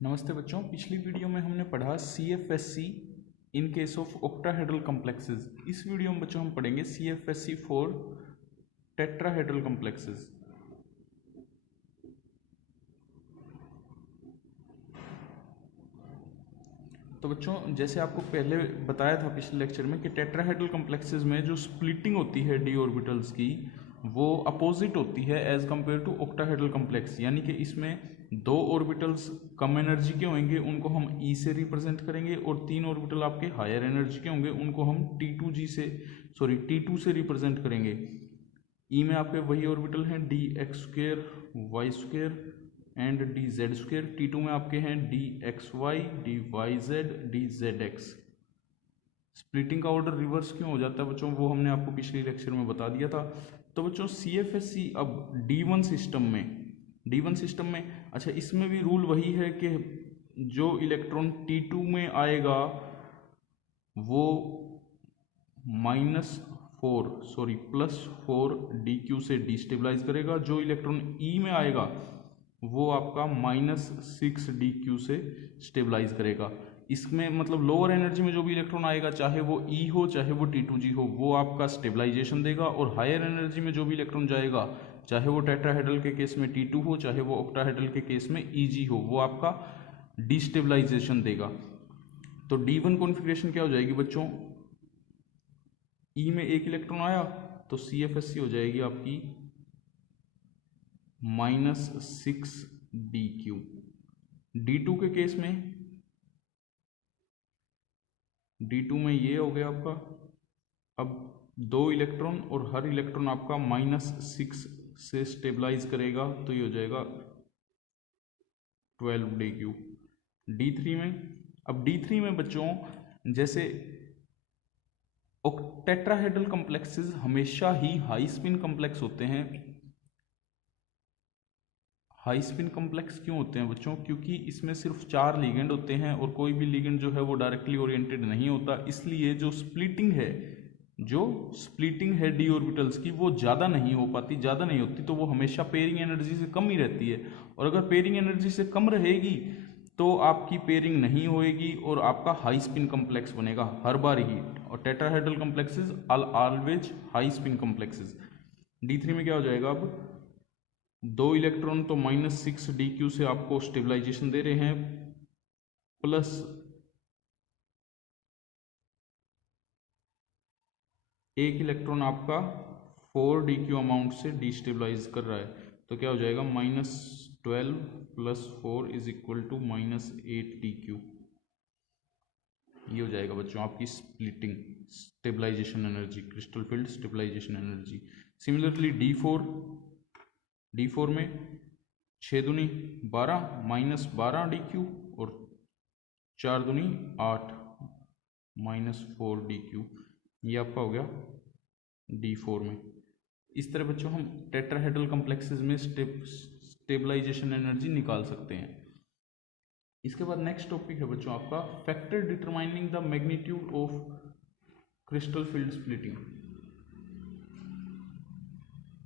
नमस्ते बच्चों, पिछली वीडियो में हमने पढ़ा CFSC in case of octahedral complexes. इस वीडियो में बच्चों हम पढ़ेंगे CFSC फॉर टेट्राहेड्रल कॉम्प्लेक्सेस। तो बच्चों जैसे आपको पहले बताया था पिछले लेक्चर में कि टेट्राहेड्रल कॉम्प्लेक्सेस में जो स्प्लिटिंग होती है डी ऑर्बिटल्स की वो अपोजिट होती है as compare to octahedral complex. यानी कि इसमें दो ऑर्बिटल्स कम एनर्जी के होंगे, उनको हम E से रिप्रेजेंट करेंगे, और तीन ऑर्बिटल आपके हायर एनर्जी के होंगे, उनको हम T2 से रिप्रेजेंट करेंगे। E में आपके वही ऑर्बिटल हैं dx² y² and dz²। T2 में आपके हैं dxy dyz dzx। स्प्लिटिंग का ऑर्डर रिवर्स क्यों हो जाता है बच्चों, वो हमने आपको पिछले लेक्चर में बता दिया था। तो बच्चों CFSC अब D1 सिस्टम में अच्छा, इसमें भी रूल वही है कि जो इलेक्ट्रॉन T2 में आएगा वो +4 dq से डिस्टेबलाइज करेगा। जो इलेक्ट्रॉन E में आएगा वो आपका -6 dq से स्टेबलाइज करेगा। इसमें मतलब लोअर एनर्जी में जो भी इलेक्ट्रॉन आएगा, चाहे वो E हो चाहे वो T2G हो, वो आपका स्टेबलाइजेशन देगा। और हायर एनर्जी में जो भी इलेक्ट्रॉन जाएगा, चाहे वो टेट्राहेड्रल के केस में T2 हो चाहे वो ऑक्टाहेड्रल के केस में EG हो, वो आपका डिस्टेबलाइजेशन देगा। तो D1 कॉन्फ़िगरेशन क्या हो जाएगी बच्चों, E में एक इलेक्ट्रॉन आया तो CFSC हो जाएगी आपकी -6 dq। D2 के केस में D2 में ये हो गया आपका, अब दो इलेक्ट्रॉन और हर इलेक्ट्रॉन आपका -6 से स्टेबलाइज करेगा, तो ये हो जाएगा 12 dq। D3 में, अब D3 में बच्चों जैसे टेट्राहेड्रल कॉम्प्लेक्सेस हमेशा ही हाई स्पिन कॉम्प्लेक्स होते हैं। हाई स्पिन कॉम्प्लेक्स क्यों होते हैं बच्चों, क्योंकि इसमें सिर्फ 4 लिगेंड होते हैं और कोई भी लिगेंड जो है वो डायरेक्टली ओरिएंटेड नहीं होता। इसलिए जो स्प्लिटिंग है डी ऑर्बिटल्स की वो ज़्यादा नहीं होती, तो वो हमेशा पेयरिंग एनर्जी से कम ही रहती है। और अगर पेयरिंग एनर्जी से कम रहेगी तो आपकी पेयरिंग नहीं होएगी और आपका हाई स्पिन कॉम्प्लेक्स बनेगा हर बार ही। और tetrahedral complexes always high spin complexes. D3 में क्या हो जाएगा, अब दो इलेक्ट्रॉन तो -6 dq से आपको स्टेबलाइजेशन दे रहे हैं, प्लस एक इलेक्ट्रॉन आपका 4 dq अमाउंट से डिस्टेबलाइज कर रहा है। तो क्या हो जाएगा, -12 + 4 = -8 dq। ये हो जाएगा बच्चों आपकी splitting stabilization energy, crystal field stabilization energy. Similarly D4 में 6 दूनी 12 -12 dq और 4 दूनी 8 -4 dq। ये आपका हो गया D4 में। इस तरह बच्चों हम टेट्राहेड्रल कॉम्प्लेक्सेस में स्टेबलाइजेशन एनर्जी निकाल सकते हैं। इसके बाद नेक्स्ट टॉपिक है बच्चों आपका factor determining the magnitude of crystal field splitting.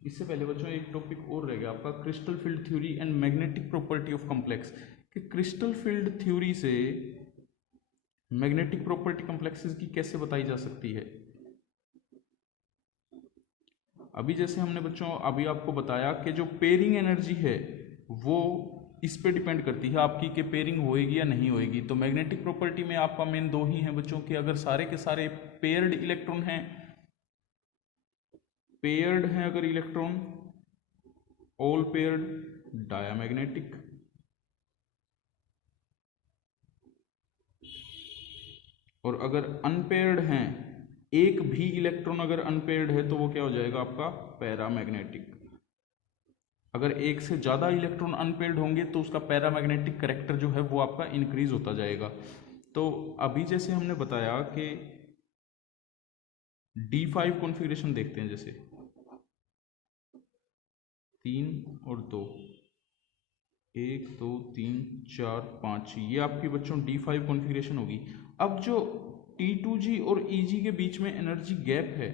इससे पहले बच्चों एक टॉपिक और रह गया आपका, crystal field theory and magnetic property of complex. कि क्रिस्टल फील्ड थ्योरी से मैग्नेटिक प्रॉपर्टी कॉम्प्लेक्सेस की कैसे बताई जा सकती है। अभी जैसे हमने बच्चों अभी आपको बताया कि जो पेयरिंग एनर्जी है वो इस पे डिपेंड करती है आपकी कि पेयरिंग होएगी या नहीं होएगी। तो मैग्नेटिक प्रॉपर्टी में आपका मेन दो ही हैं बच्चों कि अगर सारे के सारे पेयर्ड इलेक्ट्रॉन हैं, अगर इलेक्ट्रॉन ऑल पेयर्ड डायामैग्नेटिक, और अगर अनपेयर्ड हैं, एक भी इलेक्ट्रॉन अगर अनपेयर्ड है तो वो क्या हो जाएगा आपका पैरामैग्नेटिक। अगर एक से ज़्यादा इलेक्ट्रॉन अनपेयर्ड होंगे तो उसका पैरामैग्नेटिक कैरेक्टर जो है वो आपका इंक्रीज होता जाएगा। तो अभी जैसे हमने बताया कि D5 कॉन्फ़िगरेशन देखते हैं, जैसे 3 और 2, 1 2 3 4 5, ये आपकी बच्चों D5 कॉन्फ़िगरेशन होगी। अब जो T2G और EG के बीच में एनर्जी गैप है,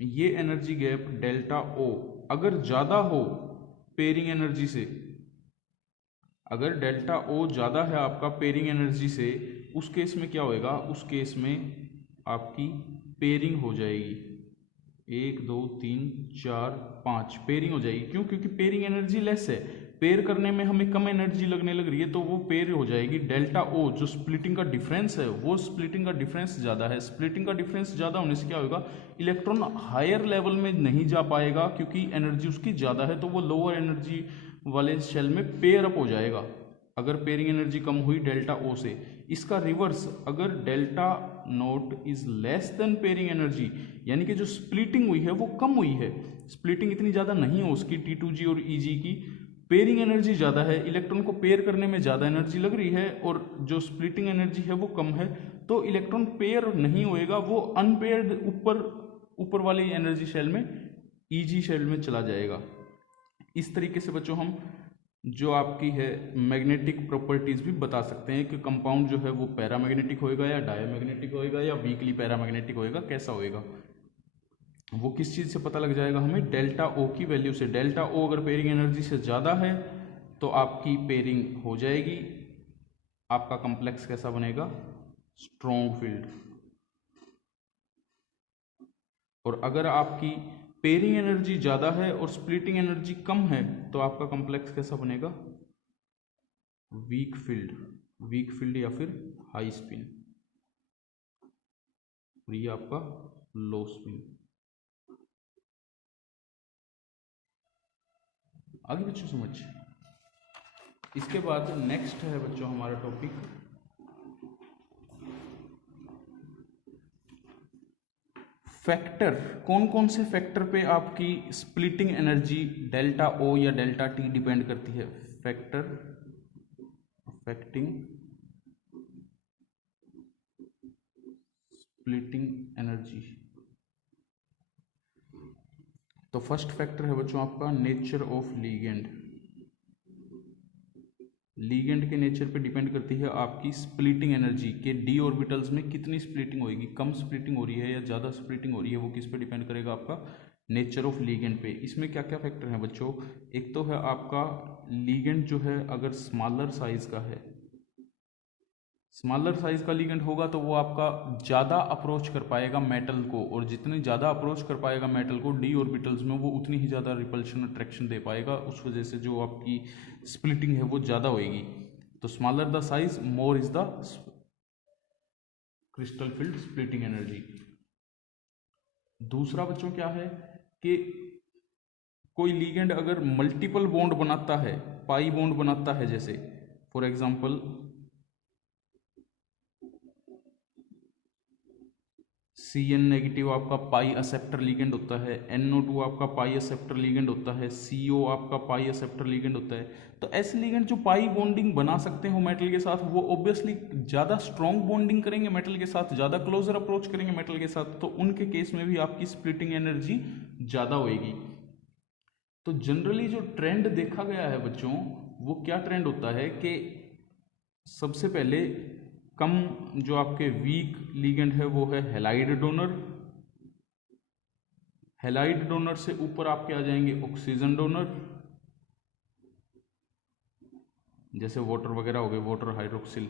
ये एनर्जी गैप डेल्टा O अगर ज़्यादा हो पेयरिंग एनर्जी से, अगर डेल्टा ओ ज़्यादा है आपका पेयरिंग एनर्जी से, उस केस में क्या होएगा, उस केस में आपकी पेयरिंग हो जाएगी, 1 2 3 4 5 पेयरिंग हो जाएगी। क्यों? क्योंकि पेयरिंग एनर्जी लेस है, पेयर करने में हमें कम एनर्जी लगने लग रही है, तो वो पेयर हो जाएगी। डेल्टा ओ जो स्प्लिटिंग का डिफरेंस है, वो स्प्लिटिंग का डिफरेंस ज़्यादा है। स्प्लिटिंग का डिफरेंस ज़्यादा होने से क्या होगा, इलेक्ट्रॉन हायर लेवल में नहीं जा पाएगा क्योंकि एनर्जी उसकी ज़्यादा है, तो वो लोअर एनर्जी वाले शेल में पेयर अप हो जाएगा अगर पेयरिंग एनर्जी कम हुई डेल्टा ओ से। इसका रिवर्स, अगर delta naught is less than pairing energy, यानी कि जो स्प्लिटिंग हुई है वो कम हुई है, स्प्लिटिंग इतनी ज़्यादा नहीं है उसकी T2G और EG की, पेयरिंग एनर्जी ज़्यादा है, इलेक्ट्रॉन को पेयर करने में ज़्यादा एनर्जी लग रही है और जो स्प्लिटिंग एनर्जी है वो कम है, तो इलेक्ट्रॉन पेयर नहीं होएगा, वो अनपेयर्ड ऊपर वाली एनर्जी शेल में, EG शेल में चला जाएगा। इस तरीके से बच्चों हम जो आपकी है मैग्नेटिक प्रॉपर्टीज भी बता सकते हैं कि कंपाउंड जो है वो पैरामैग्नेटिक होएगा या डायमैग्नेटिक होएगा या वीकली पैरामैग्नेटिक होएगा, कैसा होएगा, वो किस चीज़ से पता लग जाएगा हमें, डेल्टा ओ की वैल्यू से। डेल्टा ओ अगर पेयरिंग एनर्जी से ज़्यादा है तो आपकी पेयरिंग हो जाएगी, आपका कॉम्प्लेक्स कैसा बनेगा, स्ट्रॉन्ग फील्ड। और अगर आपकी पेयरिंग एनर्जी ज़्यादा है और स्प्लिटिंग एनर्जी कम है तो आपका कॉम्प्लेक्स कैसा बनेगा, वीक फील्ड। वीक फील्ड या फिर हाई स्पिन, और ये आपका लो स्पिन। आगे बच्चों समझ। इसके बाद नेक्स्ट है बच्चों हमारा टॉपिक फैक्टर। कौन कौन से फैक्टर पे आपकी स्प्लिटिंग एनर्जी डेल्टा ओ या डेल्टा टी डिपेंड करती है। Factor affecting splitting energy. तो फर्स्ट फैक्टर है बच्चों आपका नेचर ऑफ लीगेंड। लीगेंड के नेचर पे डिपेंड करती है आपकी स्प्लिटिंग एनर्जी के डी ऑर्बिटल्स में कितनी स्प्लिटिंग होगी, कम स्प्लिटिंग हो रही है या ज़्यादा स्प्लिटिंग हो रही है, वो किस पे डिपेंड करेगा, आपका नेचर ऑफ लीगेंड पे। इसमें क्या क्या फैक्टर हैं बच्चों, एक तो है आपका लीगेंड जो है अगर स्मॉलर साइज का है, स्मॉलर साइज का लीगेंड होगा तो वो आपका ज़्यादा अप्रोच कर पाएगा मेटल को, और जितनी ज़्यादा अप्रोच कर पाएगा मेटल को डी ऑर्बिटल्स में, वो उतनी ही ज़्यादा रिपल्शन अट्रैक्शन दे पाएगा, उस वजह से जो आपकी स्प्लिटिंग है वो ज़्यादा होएगी। तो smaller the size more is the crystal field splitting energy. दूसरा बच्चों क्या है कि कोई लीगेंड अगर मल्टीपल बॉन्ड बनाता है, पाई बॉन्ड बनाता है, जैसे फॉर एग्जांपल Cn नेगेटिव आपका पाई एक्सेप्टर लीगेंड होता है, NO2 आपका पाई एक्सेप्टर लीगेंड होता है, CO आपका पाई एक्सेप्टर लीगेंड होता है। तो ऐसे लीगेंड जो पाई बॉन्डिंग बना सकते हो मेटल के साथ, वो ऑब्वियसली ज़्यादा स्ट्रॉन्ग बॉन्डिंग करेंगे मेटल के साथ, ज़्यादा क्लोजर अप्रोच करेंगे मेटल के साथ, तो उनके केस में भी आपकी स्प्लिटिंग एनर्जी ज़्यादा होएगी। तो जनरली जो ट्रेंड देखा गया है बच्चों, वो क्या ट्रेंड होता है कि सबसे पहले कम जो आपके वीक लीगेंड है वो है हैलाइड डोनर, हैलाइड डोनर से ऊपर आपके आ जाएंगे ऑक्सीजन डोनर, जैसे वाटर वगैरह हो गए, वाटर हाइड्रोक्सिल।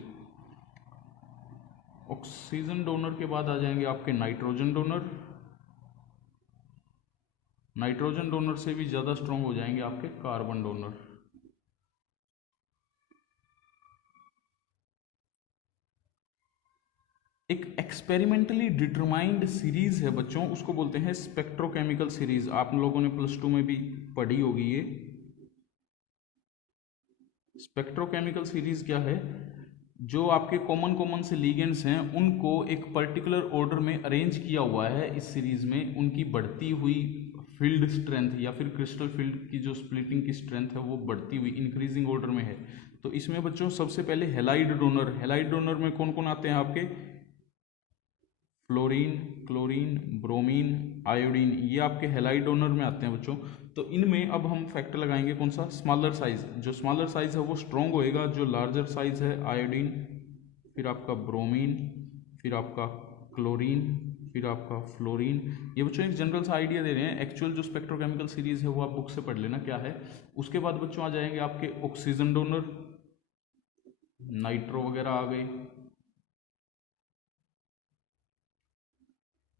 ऑक्सीजन डोनर के बाद आ जाएंगे आपके नाइट्रोजन डोनर, नाइट्रोजन डोनर से भी ज़्यादा स्ट्रॉन्ग हो जाएंगे आपके कार्बन डोनर। एक एक्सपेरिमेंटली डिटरमाइंड सीरीज है बच्चों, उसको बोलते हैं स्पेक्ट्रोकेमिकल सीरीज। आप लोगों ने +2 में भी पढ़ी होगी ये। स्पेक्ट्रोकेमिकल सीरीज क्या है, जो आपके कॉमन से लीगेंड्स हैं उनको एक पर्टिकुलर ऑर्डर में अरेंज किया हुआ है। इस सीरीज में उनकी बढ़ती हुई फील्ड स्ट्रेंथ या फिर क्रिस्टल फील्ड की जो स्प्लिटिंग की स्ट्रेंथ है वो बढ़ती हुई इंक्रीजिंग ऑर्डर में है। तो इसमें बच्चों सबसे पहले हैलाइड डोनर, हैलाइड डोनर में कौन कौन आते हैं आपके, फ्लोरीन, क्लोरीन, ब्रोमीन, आयोडीन, ये आपके हैलाइड डोनर में आते हैं बच्चों। तो इनमें अब हम फैक्टर लगाएंगे कौन सा, स्मॉलर साइज। जो स्मॉलर साइज है वो स्ट्रॉन्ग होएगा, जो लार्जर साइज है आयोडीन, फिर आपका ब्रोमीन, फिर आपका क्लोरीन, फिर आपका फ्लोरीन। ये बच्चों एक जनरल सा आइडिया दे रहे हैं, एक्चुअल जो स्पेक्ट्रोकेमिकल सीरीज है वो आप बुक से पढ़ लेना क्या है। उसके बाद बच्चों आ जाएंगे आपके ऑक्सीजन डोनर, नाइट्रो वगैरह आ गए,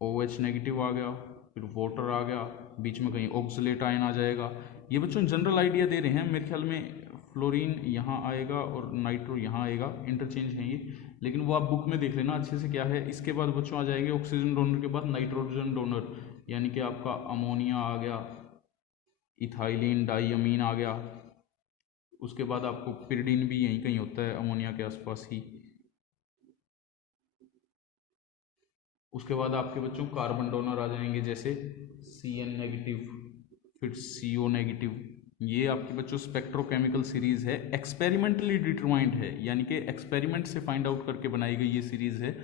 OH नेगेटिव आ गया, फिर वाटर आ गया, बीच में कहीं ऑक्सलेट आयन आ जाएगा। ये बच्चों जनरल आइडिया दे रहे हैं, मेरे ख्याल में फ्लोरीन यहाँ आएगा और नाइट्रो यहाँ आएगा, इंटरचेंज है ये, लेकिन वो आप बुक में देख लेना अच्छे से क्या है। इसके बाद बच्चों आ जाएंगे ऑक्सीजन डोनर के बाद नाइट्रोजन डोनर, यानी कि आपका अमोनिया आ गया, इथाइलिन डाइअमीन आ गया। उसके बाद आपको पिरिडीन भी यहीं कहीं होता है अमोनिया के आसपास ही। उसके बाद आपके बच्चों कार्बन डोनर आ जाएंगे, जैसे CN नेगेटिव, फिर CO नेगेटिव। ये आपके बच्चों स्पेक्ट्रोकेमिकल सीरीज है, एक्सपेरिमेंटली डिटरमाइंड है, यानी कि एक्सपेरिमेंट से फाइंड आउट करके बनाई गई ये सीरीज है,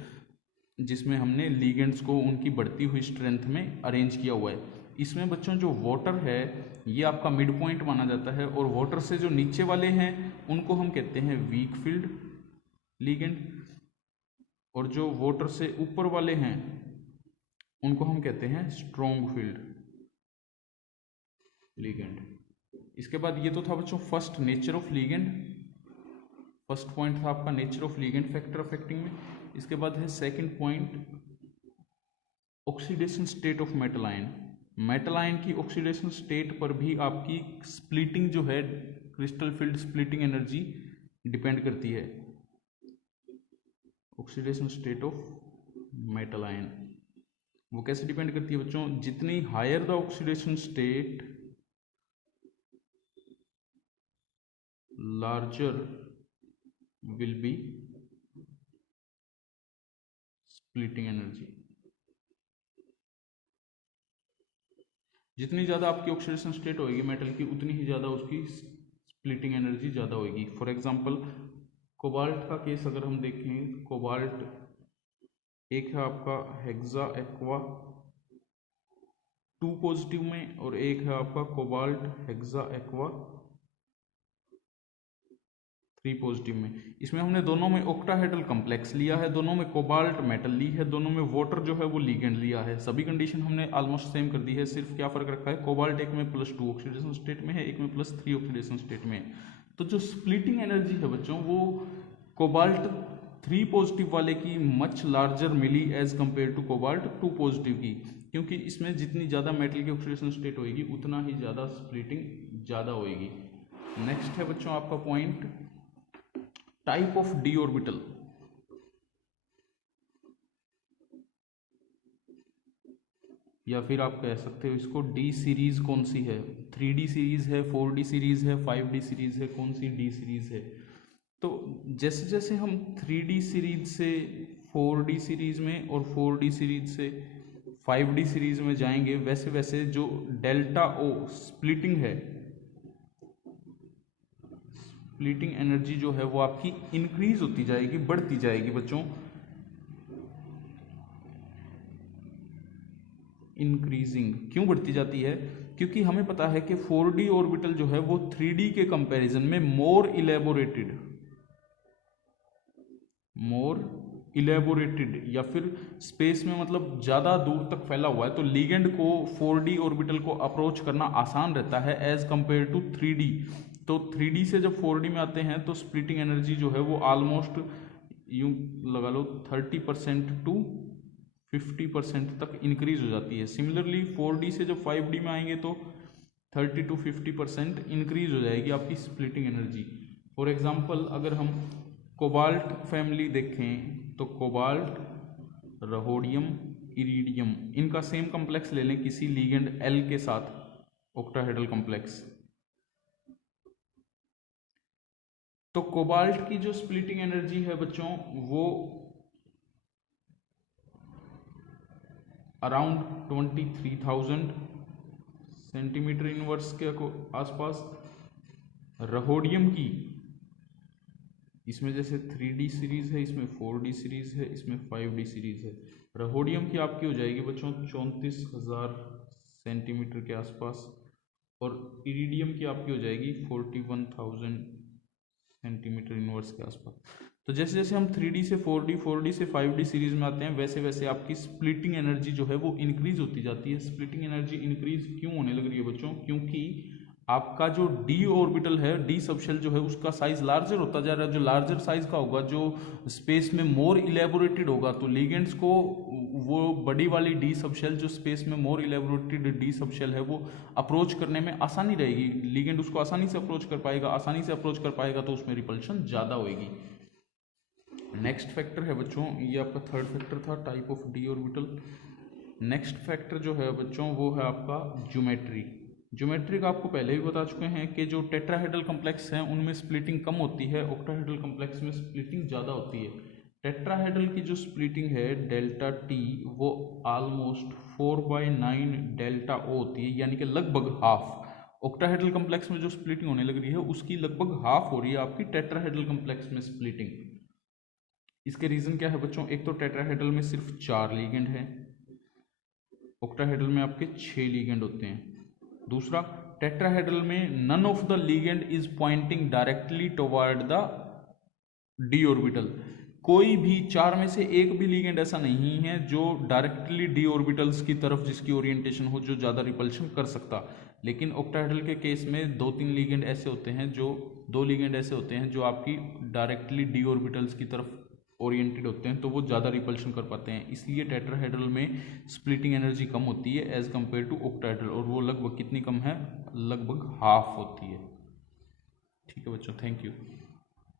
जिसमें हमने लिगेंड्स को उनकी बढ़ती हुई स्ट्रेंथ में अरेंज किया हुआ है। इसमें बच्चों जो वाटर है ये आपका मिड पॉइंट माना जाता है, और वाटर से जो नीचे वाले हैं उनको हम कहते हैं वीक फील्ड लिगेंड, और जो वाटर से ऊपर वाले हैं उनको हम कहते हैं स्ट्रॉन्ग फील्ड लिगेंड। इसके बाद ये तो था बच्चों first, nature of ligand. First point था आपका nature of ligand factor affecting में। इसके बाद है second point, oxidation state of metal ion. Metal ion की ऑक्सीडेशन स्टेट पर भी आपकी स्प्लिटिंग जो है, crystal field splitting energy depend करती है। Oxidation state of metal ion वो कैसे डिपेंड करती है बच्चों, जितनी higher the oxidation state larger will be splitting energy. जितनी ज़्यादा आपकी ऑक्सीडेशन स्टेट होगी मेटल की, उतनी ही ज़्यादा उसकी स्प्लिटिंग एनर्जी ज़्यादा होगी। फॉर एग्जांपल कोबाल्ट का केस अगर हम देखें, कोबाल्ट एक है आपका हेक्सा एक्वा 2 पॉजिटिव में, और एक है आपका कोबाल्ट हेक्सा एक्वा 3 पॉजिटिव में। इसमें हमने दोनों में ऑक्टाहेड्रल कॉम्प्लेक्स लिया है, दोनों में कोबाल्ट मेटल ली है, दोनों में वाटर जो है वो लिगेंड लिया है। सभी कंडीशन हमने ऑलमोस्ट सेम कर दी है, सिर्फ क्या फर्क रखा है, कोबाल्ट एक में +2 ऑक्सीडेशन स्टेट में है, एक में +3 ऑक्सीडेशन स्टेट में है। तो जो स्प्लिटिंग एनर्जी है बच्चों वो कोबाल्ट 3 पॉजिटिव वाले की मच लार्जर मिली as compare to cobalt 2 positive की, क्योंकि इसमें जितनी ज़्यादा मेटल की ऑक्सीडेशन स्टेट होगी उतना ही ज़्यादा स्प्लिटिंग ज़्यादा होगी। नेक्स्ट है बच्चों आपका point, type of D orbital. या फिर आप कह सकते हो इसको डी सीरीज कौन सी है, 3D सीरीज है, 4D सीरीज है, 5D सीरीज है, कौन सी डी सीरीज है। तो जैसे जैसे हम 3D सीरीज से 4D सीरीज में और 4D सीरीज से 5D सीरीज में जाएंगे, वैसे वैसे जो डेल्टा ओ स्प्लिटिंग है, स्प्लिटिंग एनर्जी जो है वो आपकी इंक्रीज होती जाएगी, बढ़ती जाएगी बच्चों। इंक्रीजिंग क्यों बढ़ती जाती है, क्योंकि हमें पता है कि 4D ऑर्बिटल जो है वो 3D के कंपैरिजन में मोर इलेबोरेटेड या फिर स्पेस में मतलब ज़्यादा दूर तक फैला हुआ है, तो लिगेंड को 4D ऑर्बिटल को अप्रोच करना आसान रहता है एज कंपेयर टू 3D। तो 3D से जब 4D में आते हैं तो स्प्लिटिंग एनर्जी जो है वो ऑलमोस्ट यूँ लगा लो 30% टू 50% तक इंक्रीज हो जाती है। सिमिलरली 4D से जब 5D में आएंगे तो 30 to 50% इंक्रीज हो जाएगी आपकी स्प्लिटिंग एनर्जी। फॉर एग्जांपल अगर हम कोबाल्ट फैमिली देखें तो कोबाल्ट, रहोडियम, इरिडियम, इनका सेम कॉम्प्लेक्स ले लें किसी लिगेंड L के साथ, ऑक्टाहेड्रल कॉम्प्लेक्स, तो कोबाल्ट की जो स्प्लिटिंग एनर्जी है बच्चों वो अराउंड 23,000 सेंटीमीटर इनवर्स के आसपास। रहोडियम की, इसमें जैसे 3D सीरीज है, इसमें 4D सीरीज है, इसमें 5D सीरीज है। रहोडियम की आपकी हो जाएगी बच्चों 34,000 सेंटीमीटर के आसपास, और इरिडियम की आपकी हो जाएगी 41,000 सेंटीमीटर इनवर्स के आसपास। तो जैसे जैसे हम 3D से 4D, 4D से 5D सीरीज में आते हैं, वैसे वैसे आपकी स्प्लिटिंग एनर्जी जो है वो इंक्रीज होती जाती है। स्प्लिटिंग एनर्जी इंक्रीज क्यों होने लग रही है बच्चों, क्योंकि आपका जो डी ऑर्बिटल है, डी सबशेल जो है उसका साइज लार्जर होता जा रहा है। जो लार्जर साइज का होगा, जो स्पेस में मोर इलेबोरेटेड होगा, तो लिगेंड्स को वो बड़ी वाली डी सबशेल जो स्पेस में मोर इलेबोरेटेड डी सबशेल है वो अप्रोच करने में आसानी रहेगी। लिगेंड उसको आसानी से अप्रोच कर पाएगा, आसानी से अप्रोच कर पाएगा तो उसमें रिपल्शन ज़्यादा होगी। नेक्स्ट फैक्टर है बच्चों, ये आपका थर्ड फैक्टर था, type of D orbital. Next factor जो है बच्चों वो है आपका ज्योमेट्री। ज्योमेट्री का आपको पहले भी बता चुके हैं कि जो टेट्राहेड्रल कॉम्प्लेक्स हैं उनमें स्प्लिटिंग कम होती है, ऑक्टाहेड्रल कॉम्प्लेक्स में स्प्लिटिंग ज़्यादा होती है। टेट्राहेड्रल की जो स्प्लिटिंग है डेल्टा टी वो ऑलमोस्ट 4/9 डेल्टा ओ होती है, यानी कि लगभग हाफ। ऑक्टाहेड्रल कॉम्प्लेक्स में जो स्प्लिटिंग होने लग रही है उसकी लगभग हाफ हो रही है आपकी टेट्राहेड्रल कॉम्प्लेक्स में स्प्लिटिंग। इसके रीज़न क्या है बच्चों, एक तो टेट्राहेड्रल में सिर्फ 4 लिगेंड है, ऑक्टाहेड्रल में आपके 6 लिगेंड होते हैं। दूसरा, टेट्राहेड्रल में none of the ligand is pointing directly toward the D orbital. कोई भी 4 में से एक भी लिगेंड ऐसा नहीं है जो डायरेक्टली डी ऑर्बिटल्स की तरफ जिसकी ओरिएंटेशन हो, जो ज़्यादा रिपल्शन कर सकता। लेकिन ऑक्टाहेड्रल के केस में 2-3 लिगेंड ऐसे होते हैं, जो 2 लिगेंड ऐसे होते हैं जो आपकी डायरेक्टली डी ऑर्बिटल्स की तरफ ओरिएंटेड होते हैं, तो वो ज़्यादा रिपल्शन कर पाते हैं। इसलिए टेट्राहेड्रल में स्प्लिटिंग एनर्जी कम होती है एज कम्पेयर टू ऑक्टाहेड्रल, और वो लगभग कितनी कम है, लगभग हाफ होती है। ठीक है बच्चों, थैंक यू।